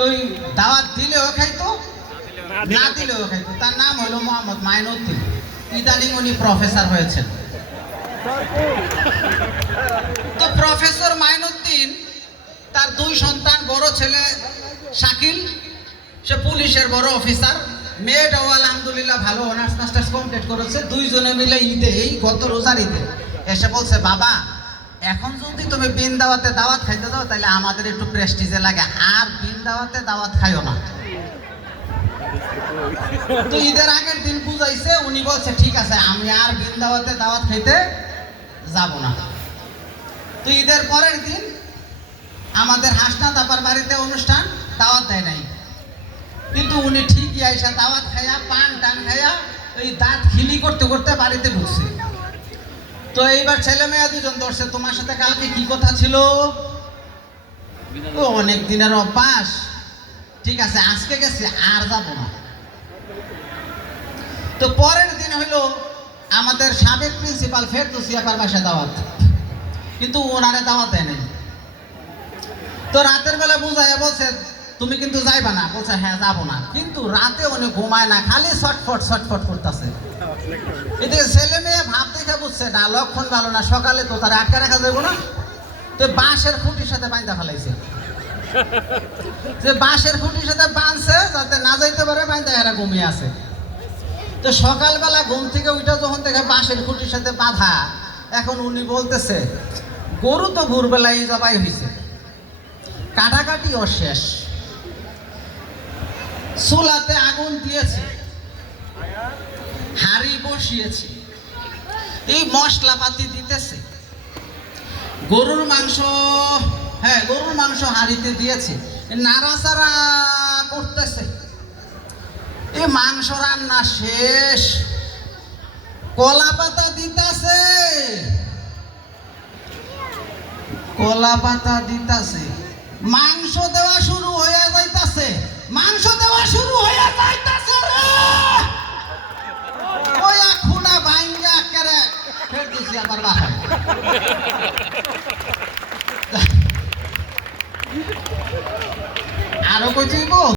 ওই দাওয়াত দিলেও খাইতো, না দিলেও খাইতো। তার নাম হলো মোহাম্মদ মাইনুদ্দিন। ইদানিং উনি প্রফেসর হয়েছেন। তো প্রফেসর মাইনুদ্দিন তার দুই সন্তান, বড় ছেলে শাকিল, সে পুলিশের বড় অফিসার, মেয়েটাও আলহামদুলিল্লাহ ভালো অনার্স মাস্টার্স কমপ্লিট করেছে। দুইজনে মিলে ঈদে, এই গত রোজার ঈদে এসে বলছে, বাবা এখন যদি তুমি বিন দাওয়াতে দাওয়াত খাইতে দাও তাহলে আমাদের একটু প্রেস্টিজে লাগে, আর বিন দাওয়াতে দাওয়াত খাইও না। তো ঈদের আগের দিন বুঝাইছে, উনি বলছে ঠিক আছে আমি আর বিন দাওয়াতে দাওয়াত খাইতে যাব না। তো ঈদের পরের দিন আমাদের হাসনাত আপার বাড়িতে অনুষ্ঠান, দাওয়াত দেয় নাই, কিন্তু উনি ঠিকই আইসা দাওয়াত খাইয়া পান টান খাইয়া ওই দাঁত খিলি করতে করতে বাড়িতে ঢুকছে। তো এইবার ছেলে মেয়ে দুজন ধরছে, তোমার সাথে কালকে কি কথা ছিল? ও অনেক দিনের অভ্যাস, ঠিক আছে আজকে গেছি আর যাব না। তো পরের দিন হইলো আমাদের সাবেক প্রিন্সিপাল ফেরদৌসী আপার বাসায় দাওয়াত, কিন্তু ওনারে দাওয়াত দেয় নাই। তো রাতের বেলা বুঝাইয়া বলছে তুমি কিন্তু যাইবা না, বলছে হ্যাঁ যাবো না। কিন্তু রাতে উনি ঘুমায় না, খালি ছটফট করতেছে। এদিকে ছেলে মেয়ে ভাব দেখে বুঝছে না লক্ষণ ভালো না, সকালে তো তারা আটকে রাখা যাবো না। তো বাঁশের খুঁটির সাথে বাইন্দা ফেলাইছে, যে বাঁশের খুঁটির সাথে বাঁধছে যাতে না যাইতে পারে, বাইন্দা এরা ঘুমিয়ে আছে। তো সকালবেলা ঘুম থেকে উঠে যখন দেখে বাঁশের খুঁটির সাথে বাঁধা, এখন উনি বলতেছে গরু তো ভোরবেলায় জবাই হয়েছে, কাটাকাটি অশেষ, চুলাতে আগুন দিয়েছে, হাড়ি বসিয়েছে, এই মশলাপাতি দিতেছে, গরুর মাংস, হ্যাঁ গরুর মাংস হাড়িতে দিয়েছে, নাড়াচাড়া করতেছে। এই মাংস রান্না শেষ, কলা পাতা দিতেছে, কলা পাতা দিতেছে, মাংস দেওয়া শুরু হয়ে যাইতাছে, মাংস দেওয়া শুরু হয়ে যাইতাছে রে, ওই খুনা ভাঙ্গা করে ফের দিছি আবার বাসায়। আরো কই যাইব।